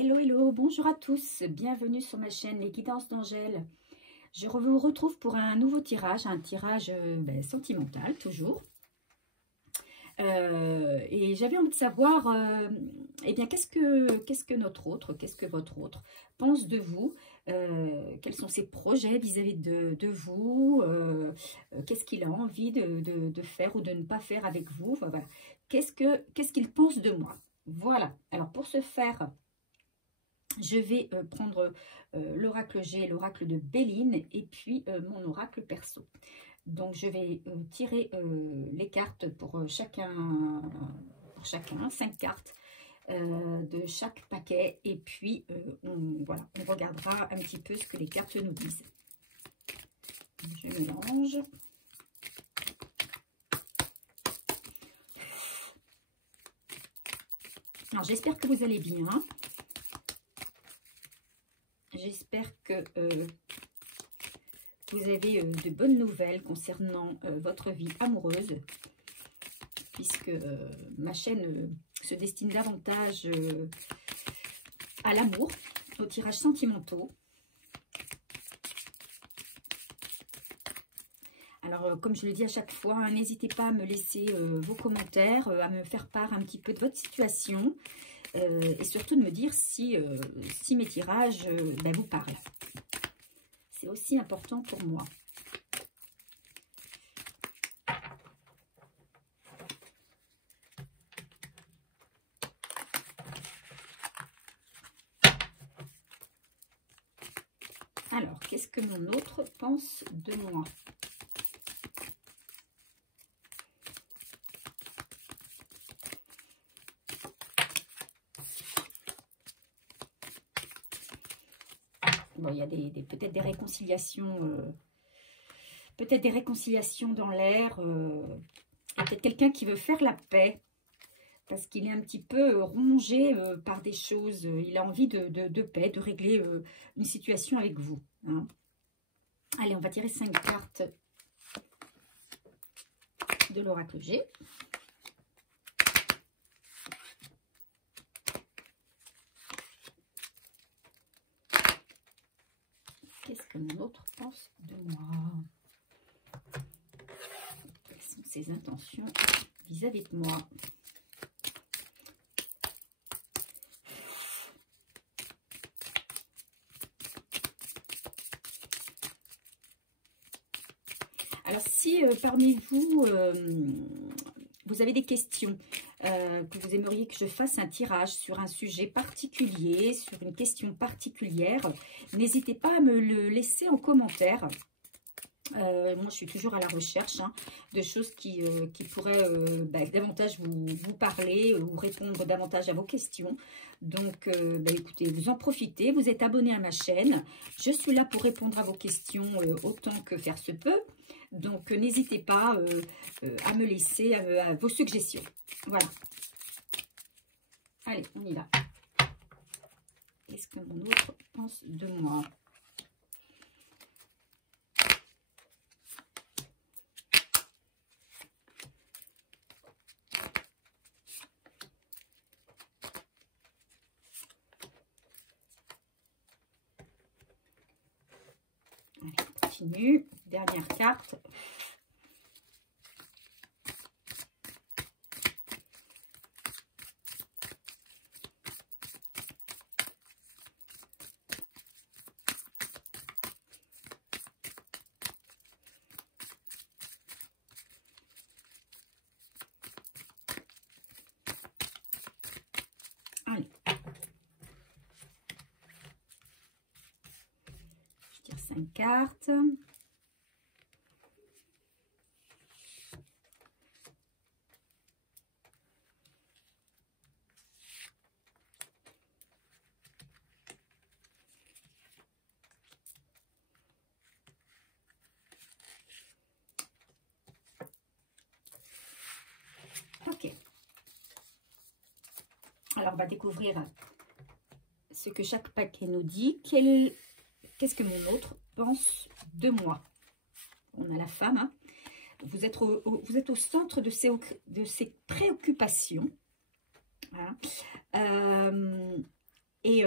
Hello, hello, bonjour à tous, bienvenue sur ma chaîne Les Guidances d'Angèle. Je vous retrouve pour un nouveau tirage, un tirage sentimental toujours. Et j'avais envie de savoir, eh bien, qu'est-ce que notre autre, qu'est-ce que votre autre pense de vous, quels sont ses projets vis-à-vis de vous, qu'est-ce qu'il a envie de faire ou de ne pas faire avec vous, enfin, voilà. Qu'est-ce qu'il pense de moi. Voilà, alors pour ce faire, je vais prendre l'oracle G, l'oracle de Béline et puis mon oracle perso. Donc je vais tirer les cartes pour chacun, 5 cartes de chaque paquet. Et puis voilà, on regardera un petit peu ce que les cartes nous disent. Je mélange. Alors j'espère que vous allez bien. J'espère que vous avez de bonnes nouvelles concernant votre vie amoureuse, puisque ma chaîne se destine davantage à l'amour, aux tirages sentimentaux. Alors, comme je le dis à chaque fois, hein, n'hésitez pas à me laisser vos commentaires, à me faire part un petit peu de votre situation, et surtout de me dire si mes tirages vous parlent. C'est aussi important pour moi. Alors, qu'est-ce que mon autre pense de moi? Bon, il y a peut-être des réconciliations, dans l'air. Peut-être quelqu'un qui veut faire la paix parce qu'il est un petit peu rongé par des choses. Il a envie de paix, de régler une situation avec vous. Hein. Allez, on va tirer 5 cartes de l'oracle G. Qu'est-ce que mon autre pense de moi? Quelles sont ses intentions vis-à-vis de moi? Alors, si parmi vous, vous avez des questions, que vous aimeriez que je fasse un tirage sur un sujet particulier, sur une question particulière, n'hésitez pas à me le laisser en commentaire. Moi, je suis toujours à la recherche de choses qui pourraient davantage vous parler ou répondre davantage à vos questions. Donc, écoutez, vous en profitez, vous êtes abonné à ma chaîne. Je suis là pour répondre à vos questions autant que faire se peut. Donc, n'hésitez pas à me laisser vos suggestions. Voilà. Allez, on y va. Qu'est-ce que mon autre pense de moi ? Allez, on continue. Dernière carte. Allez. Je tire 5 cartes. Ok. Alors, on va découvrir ce que chaque paquet nous dit. Qu'est-ce que mon autre pense de moi? On a la femme. Hein. Vous êtes au centre de ses préoccupations. Voilà. Et,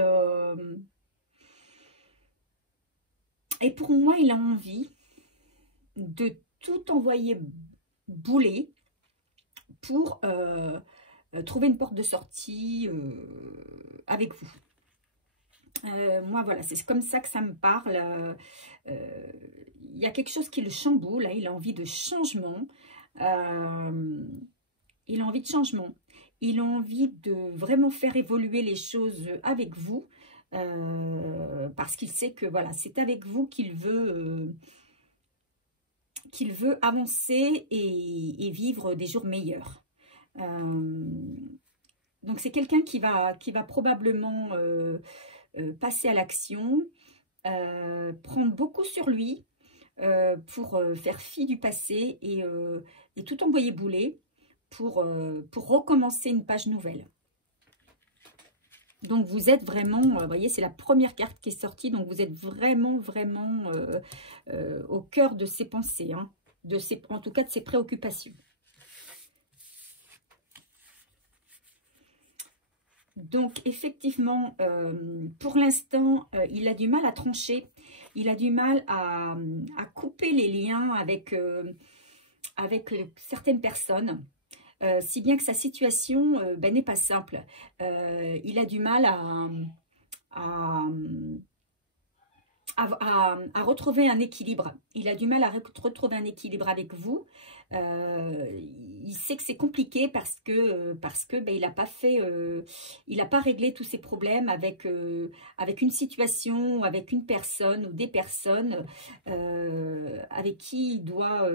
et pour moi, il a envie de tout envoyer bouler pour trouver une porte de sortie avec vous. Moi, voilà, c'est comme ça que ça me parle. Il y a quelque chose qui le chamboule, là, il a envie de changement. Il a envie de changement. Il a envie de vraiment faire évoluer les choses avec vous. Parce qu'il sait que, voilà, c'est avec vous qu'il veut avancer et vivre des jours meilleurs. Donc, c'est quelqu'un qui va probablement passer à l'action, prendre beaucoup sur lui pour faire fi du passé et tout envoyer bouler pour recommencer une page nouvelle. Donc, vous êtes vraiment, vous voyez, c'est la première carte qui est sortie, donc vous êtes vraiment, vraiment au cœur de ses pensées, hein, en tout cas de ses préoccupations. Donc, effectivement, pour l'instant, il a du mal à trancher. Il a du mal à couper les liens avec certaines personnes. Si bien que sa situation n'est pas simple. Il a du mal à retrouver un équilibre. Il a du mal à retrouver un équilibre avec vous. Il sait que c'est compliqué parce que il n'a pas fait, il n'a pas réglé tous ses problèmes avec une situation, avec une personne ou des personnes avec qui il doit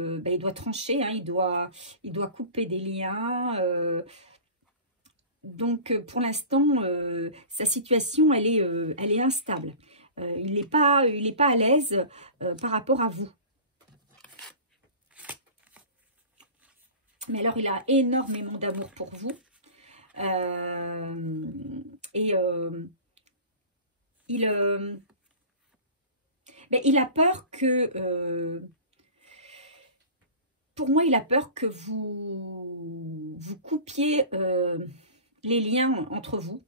trancher, hein, il doit couper des liens. Donc pour l'instant, sa situation elle est instable. Il n'est pas à l'aise par rapport à vous. Mais alors, il a énormément d'amour pour vous. Il a peur que... pour moi, il a peur que vous coupiez les liens entre vous.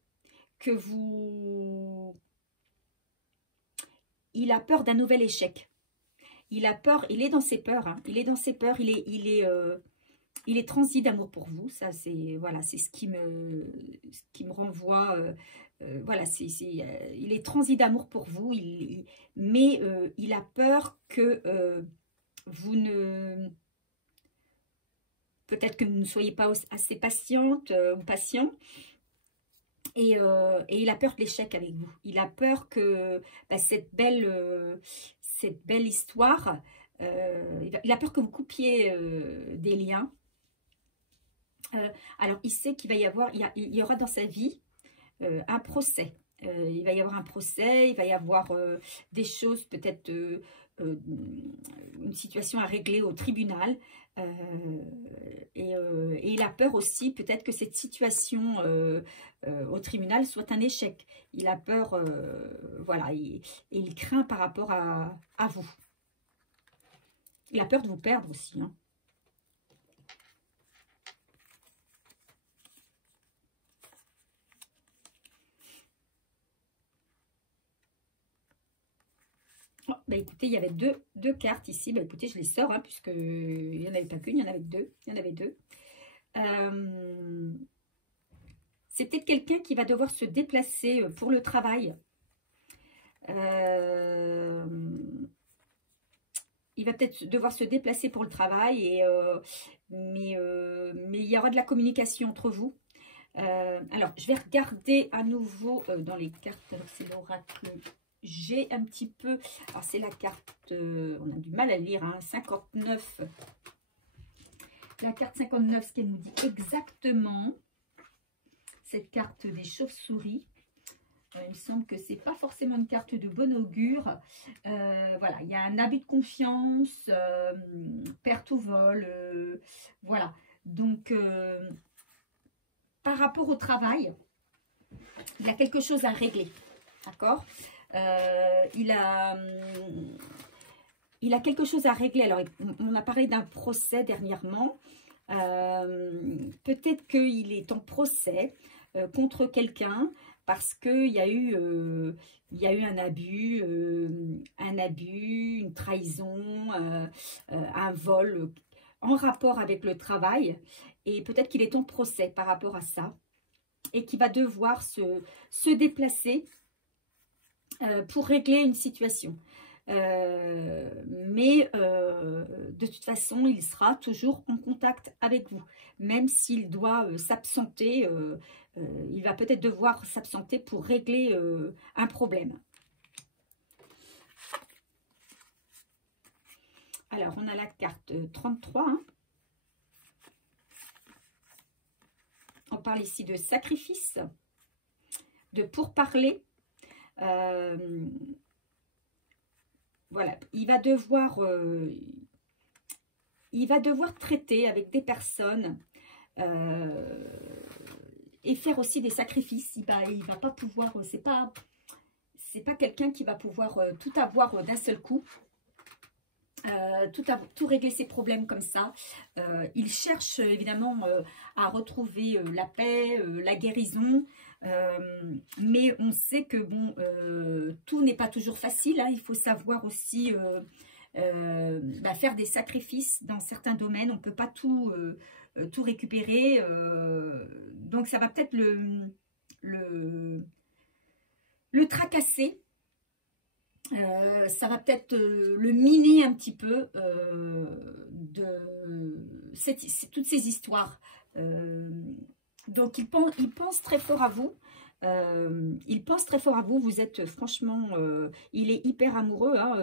Que vous... Il a peur d'un nouvel échec. Il a peur, il est dans ses peurs. Hein. Il est dans ses peurs, il est transi d'amour pour vous. Ça, c'est voilà, c'est ce qui me renvoie. Voilà, il est transi d'amour pour vous. Mais il a peur que vous ne... Peut-être que vous ne soyez pas assez patiente ou patient. Et il a peur de l'échec avec vous. Il a peur que cette belle histoire, il a peur que vous coupiez des liens. Alors, il sait qu'il va y avoir, il y aura dans sa vie un procès. Il va y avoir un procès, il va y avoir des choses, peut-être une situation à régler au tribunal. Et il a peur aussi, peut-être que cette situation au tribunal soit un échec. Il a peur, voilà, et il craint par rapport à vous. Il a peur de vous perdre aussi, hein. Oh, écoutez, il y avait deux cartes ici. Écoutez, je les sors, hein, puisqu'il n'y en avait pas qu'une, il y en avait deux. Il y en avait deux. C'est peut-être quelqu'un qui va devoir se déplacer pour le travail. Il va peut-être devoir se déplacer pour le travail, mais il y aura de la communication entre vous. Alors, je vais regarder à nouveau dans les cartes. Alors, c'est l'oracle. J'ai un petit peu... Alors, c'est la carte... on a du mal à lire, hein, 59. La carte 59, ce qu'elle nous dit exactement. Cette carte des chauves-souris. Il me semble que c'est pas forcément une carte de bon augure. Voilà, il y a un abus de confiance, perte au vol. Voilà. Donc, par rapport au travail, il y a quelque chose à régler. D'accord ? Il a quelque chose à régler. Alors, on a parlé d'un procès dernièrement. Peut-être qu'il est en procès contre quelqu'un parce qu'il y a eu un abus, une trahison, un vol en rapport avec le travail. Et peut-être qu'il est en procès par rapport à ça. Et qu'il va devoir se déplacer pour régler une situation. Mais de toute façon, il sera toujours en contact avec vous. Même s'il doit s'absenter, il va peut-être devoir s'absenter pour régler un problème. Alors, on a la carte 33. Hein. On parle ici de sacrifice, de pourparler. Voilà, il va devoir traiter avec des personnes et faire aussi des sacrifices. Il va pas pouvoir, c'est pas quelqu'un qui va pouvoir tout avoir d'un seul coup. Tout régler ses problèmes comme ça. Il cherche évidemment à retrouver la paix, la guérison, mais on sait que bon, tout n'est pas toujours facile. Hein. Il faut savoir aussi faire des sacrifices dans certains domaines. On ne peut pas tout récupérer. Donc ça va peut-être le tracasser. Ça va peut-être le miner un petit peu de toutes ces histoires. Donc, il pense très fort à vous. Il pense très fort à vous. Vous êtes franchement, il est hyper amoureux. Hein,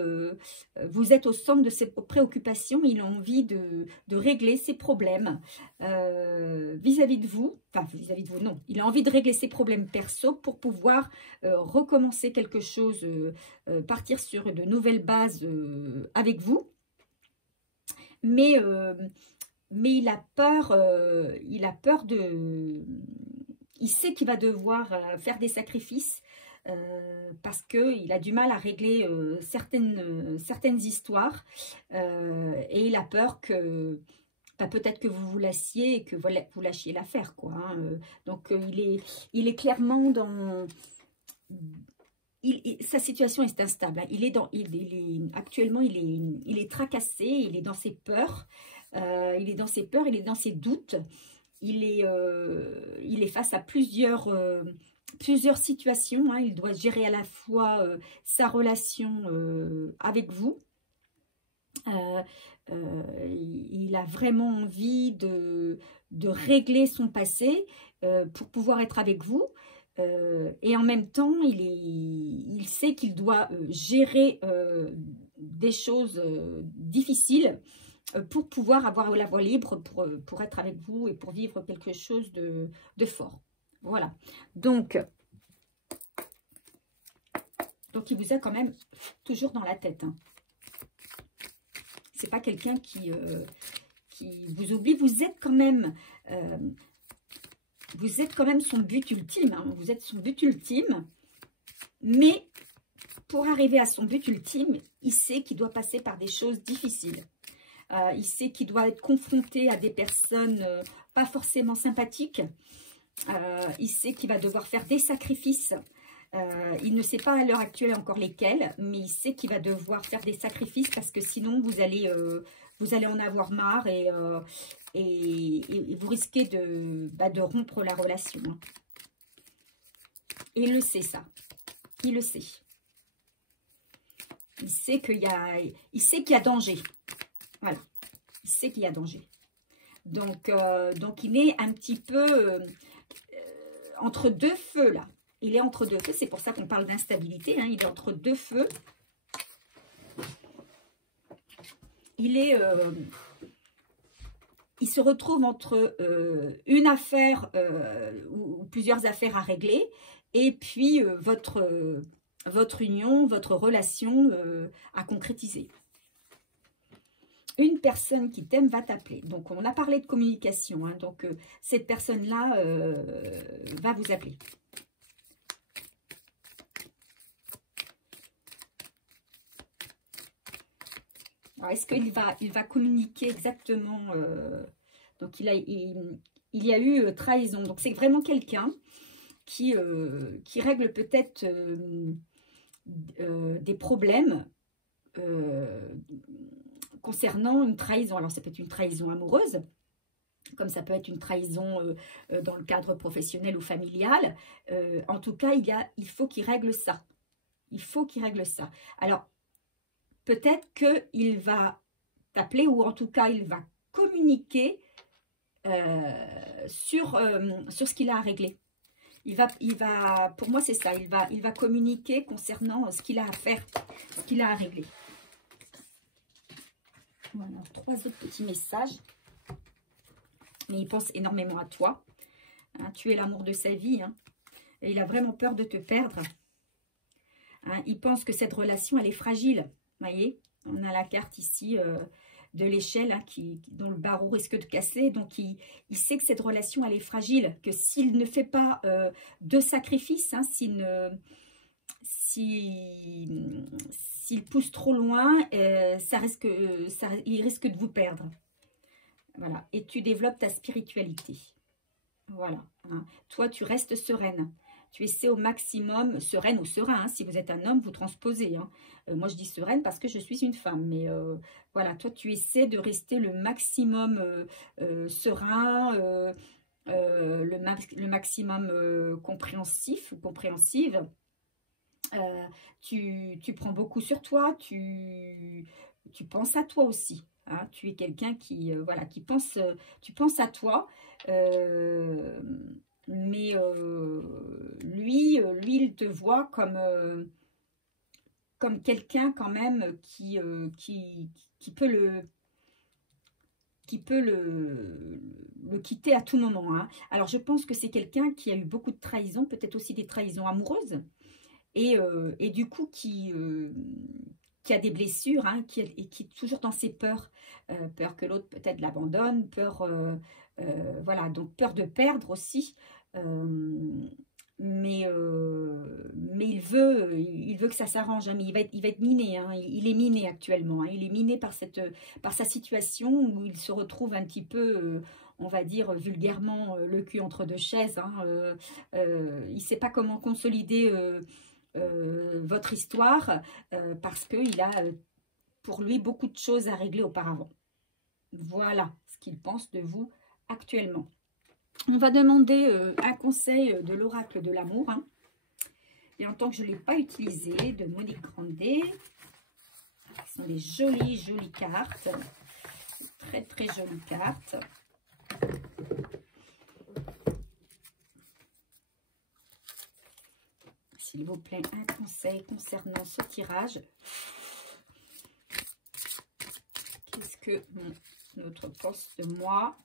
vous êtes au centre de ses préoccupations. Il a envie de régler ses problèmes vis-à-vis de vous. Enfin, vis-à-vis de vous, non. Il a envie de régler ses problèmes perso pour pouvoir recommencer quelque chose, partir sur de nouvelles bases avec vous. Mais il a peur de... Il sait qu'il va devoir faire des sacrifices parce qu'il a du mal à régler certaines histoires et il a peur que peut-être que vous vous lassiez et que vous lâchiez l'affaire, quoi. Hein. Donc il est clairement dans... sa situation est instable. Hein. Actuellement, il est tracassé, il est dans ses peurs. Il est dans ses peurs, il est dans ses doutes. Il est face à plusieurs situations. Hein. Il doit gérer à la fois sa relation avec vous. Il a vraiment envie de régler son passé pour pouvoir être avec vous. Et en même temps, il sait qu'il doit gérer des choses difficiles pour pouvoir avoir la voie libre, pour être avec vous et pour vivre quelque chose de fort. Voilà. Donc, il vous a quand même toujours dans la tête. Hein. C'est pas quelqu'un qui vous oublie. Vous êtes quand même son but ultime. Hein. Vous êtes son but ultime. Mais pour arriver à son but ultime, il sait qu'il doit passer par des choses difficiles. Il sait qu'il doit être confronté à des personnes pas forcément sympathiques. Il sait qu'il va devoir faire des sacrifices. Il ne sait pas à l'heure actuelle encore lesquels, mais il sait qu'il va devoir faire des sacrifices parce que sinon vous allez en avoir marre et vous risquez de rompre la relation. Hein. Et il le sait, ça. Il le sait. Il sait qu'il y a danger. Voilà, il sait qu'il y a danger. Donc il est un petit peu entre deux feux, là. Il est entre deux feux, c'est pour ça qu'on parle d'instabilité. Hein. Il est entre deux feux. Il se retrouve entre une affaire ou plusieurs affaires à régler et puis votre union, votre relation à concrétiser. Une personne qui t'aime va t'appeler. Donc, on a parlé de communication. Hein, donc, cette personne-là va vous appeler. Alors, est-ce qu'il va communiquer exactement donc, il y a eu trahison. Donc, c'est vraiment quelqu'un qui règle peut-être des problèmes concernant une trahison. Alors, ça peut être une trahison amoureuse, comme ça peut être une trahison dans le cadre professionnel ou familial. En tout cas, il faut qu'il règle ça. Il faut qu'il règle ça. Alors, peut-être qu'il va t'appeler, ou en tout cas, il va communiquer sur ce qu'il a à régler. Pour moi, c'est ça. Il va communiquer concernant ce qu'il a à faire, ce qu'il a à régler. Voilà, 3 autres petits messages. Mais il pense énormément à toi. Hein, tu es l'amour de sa vie. Hein, et il a vraiment peur de te perdre. Hein, il pense que cette relation, elle est fragile. Vous voyez, on a la carte ici de l'échelle hein, dont le barreau risque de casser. Donc, il sait que cette relation, elle est fragile. Que s'il ne fait pas de sacrifice, hein, s'il pousse trop loin, il risque de vous perdre. Voilà. Et tu développes ta spiritualité. Voilà. Hein. Toi, tu restes sereine. Tu essaies au maximum, sereine ou serein. Hein. Si vous êtes un homme, vous transposez. Hein. Moi, je dis sereine parce que je suis une femme. Mais voilà, toi, tu essaies de rester le maximum serein, le maximum compréhensif ou compréhensive. Tu prends beaucoup sur toi. Tu penses à toi aussi. Hein, tu es quelqu'un qui, voilà, tu penses à toi, mais lui, il te voit comme quelqu'un quand même qui peut le quitter à tout moment. Hein. Alors, je pense que c'est quelqu'un qui a eu beaucoup de trahisons, peut-être aussi des trahisons amoureuses, et du coup, qui a des blessures, hein, qui est toujours dans ses peurs. Peur que l'autre peut-être l'abandonne, peur, voilà, donc peur de perdre aussi. Mais il veut que ça s'arrange, hein, mais il va être miné. Hein, il est miné actuellement. Hein, il est miné par sa situation où il se retrouve un petit peu, on va dire vulgairement, le cul entre deux chaises. Hein, il ne sait pas comment consolider votre histoire parce qu'il a pour lui beaucoup de choses à régler auparavant. Voilà ce qu'il pense de vous actuellement. On va demander un conseil de l'oracle de l'amour. Hein. Et en tant que je ne l'ai pas utilisé, de Monique Grandet. Ce sont des jolies, jolies cartes. Très, très jolies cartes. S'il vous plaît, un conseil concernant ce tirage. Qu'est-ce que notre pense de moi?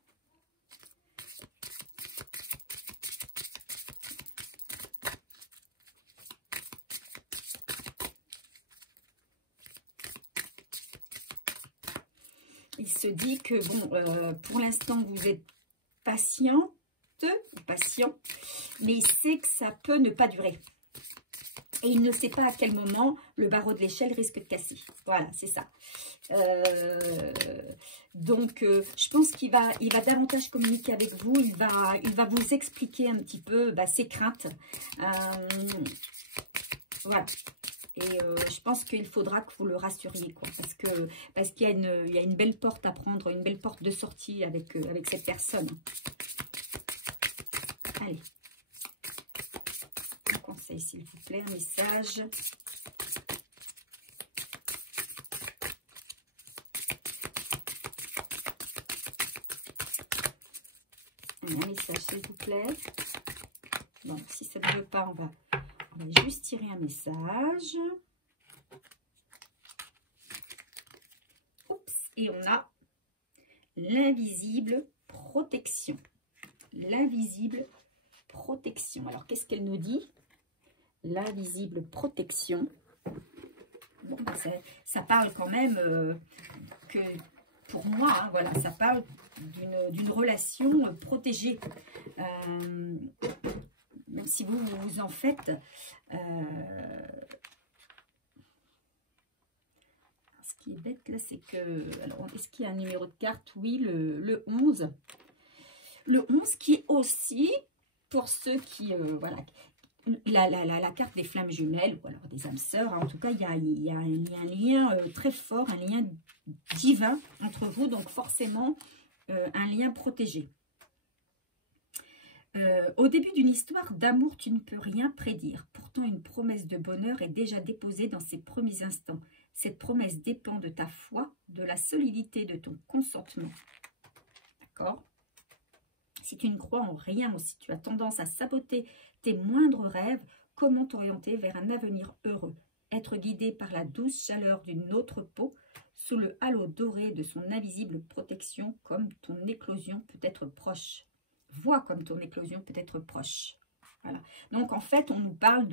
Il se dit que, bon, pour l'instant, vous êtes patient, mais il sait que ça peut ne pas durer. Et il ne sait pas à quel moment le barreau de l'échelle risque de casser. Voilà, c'est ça. Donc, je pense qu'il va davantage communiquer avec vous. Il va vous expliquer un petit peu ses craintes. Voilà. Et je pense qu'il faudra que vous le rassuriez, quoi, parce qu'il y a une belle porte à prendre, une belle porte de sortie avec cette personne. Allez. Un conseil, s'il vous plaît, un message. Un message, s'il vous plaît. Bon, si ça ne veut pas, on va juste tirer un message. Oups, et on a l'invisible protection. L'invisible protection. Alors, qu'est-ce qu'elle nous dit? L'invisible protection. Bon, ben ça parle quand même que, pour moi, hein, voilà, ça parle d'une relation protégée. Même si vous en faites. Ce qui est bête là, c'est que... Alors, est-ce qu'il y a un numéro de carte? Oui, le 11. Le 11 qui aussi pour ceux qui, voilà, la carte des flammes jumelles, ou alors des âmes sœurs, hein. En tout cas, il y a un lien très fort, un lien divin entre vous, donc forcément un lien protégé. Au début d'une histoire d'amour, tu ne peux rien prédire. Pourtant, une promesse de bonheur est déjà déposée dans ses premiers instants. Cette promesse dépend de ta foi, de la solidité de ton consentement. D'accord? Si tu ne crois en rien, ou si tu as tendance à saboter tes moindres rêves, comment t'orienter vers un avenir heureux? Être guidé par la douce chaleur d'une autre peau, sous le halo doré de son invisible protection, comme ton éclosion peut être proche. Vois comme ton éclosion peut être proche. Voilà. Donc, en fait, on nous parle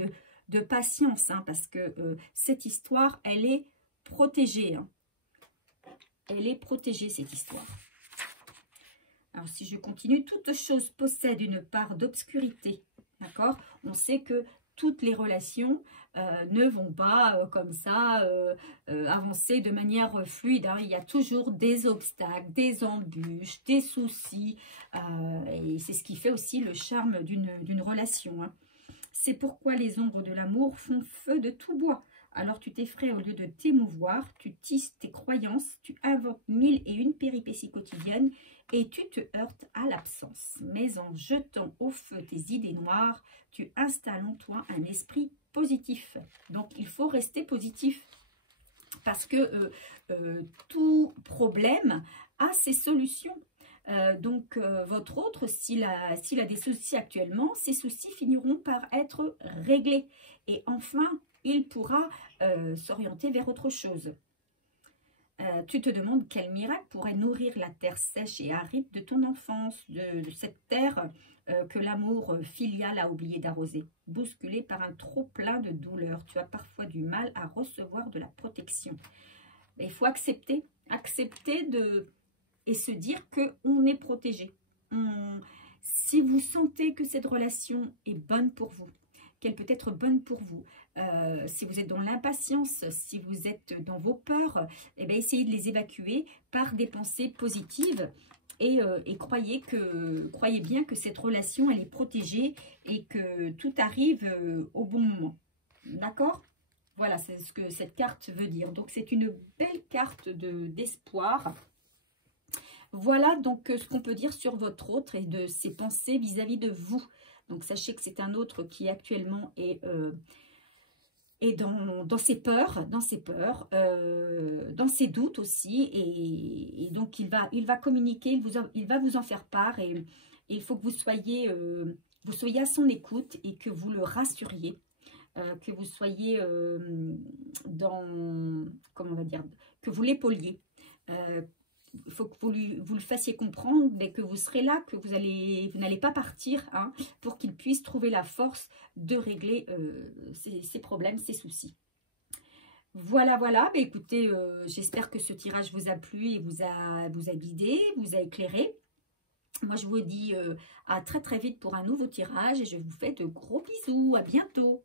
de patience, hein, parce que cette histoire, elle est protégée. Hein. Elle est protégée, cette histoire. Alors, si je continue, toute chose possède une part d'obscurité. D'accord? On sait que toutes les relations ne vont pas comme ça avancer de manière fluide. Hein. Il y a toujours des obstacles, des embûches, des soucis. Et c'est ce qui fait aussi le charme d'une relation. Hein. C'est pourquoi les ombres de l'amour font feu de tout bois. Alors tu t'effraies au lieu de t'émouvoir, tu tisses tes croyances, tu inventes 1001 péripéties quotidiennes et tu te heurtes à l'absence. Mais en jetant au feu tes idées noires, tu installes en toi un esprit positif. Donc il faut rester positif parce que tout problème a ses solutions. Donc votre autre, s'il a des soucis actuellement, ces soucis finiront par être réglés. Et enfin, il pourra s'orienter vers autre chose. Tu te demandes quel miracle pourrait nourrir la terre sèche et aride de ton enfance, de cette terre que l'amour filial a oublié d'arroser. Bousculé par un trop-plein de douleur, tu as parfois du mal à recevoir de la protection. Mais il faut accepter et se dire qu'on est protégé. Si vous sentez que cette relation est bonne pour vous, qu'elle peut être bonne pour vous, si vous êtes dans l'impatience, si vous êtes dans vos peurs, eh bien, essayez de les évacuer par des pensées positives et croyez bien que cette relation, elle est protégée et que tout arrive au bon moment. D'accord ? Voilà, c'est ce que cette carte veut dire. Donc, c'est une belle carte d'espoir. Voilà donc ce qu'on peut dire sur votre autre et de ses pensées vis-à-vis de vous. Donc, sachez que c'est un autre qui actuellement est dans ses peurs, dans ses doutes aussi. Et donc, il va communiquer, il va vous en faire part. Et il faut que vous soyez à son écoute et que vous le rassuriez. Que vous soyez comment on va dire, que vous l'épauliez. Il faut que vous le fassiez comprendre, mais que vous serez là, que vous n'allez pas partir, hein, pour qu'il puisse trouver la force de régler ses problèmes, ses soucis. Voilà. Mais écoutez, j'espère que ce tirage vous a plu et vous a guidé, vous a éclairé. Moi, je vous dis à très très vite pour un nouveau tirage et je vous fais de gros bisous. À bientôt.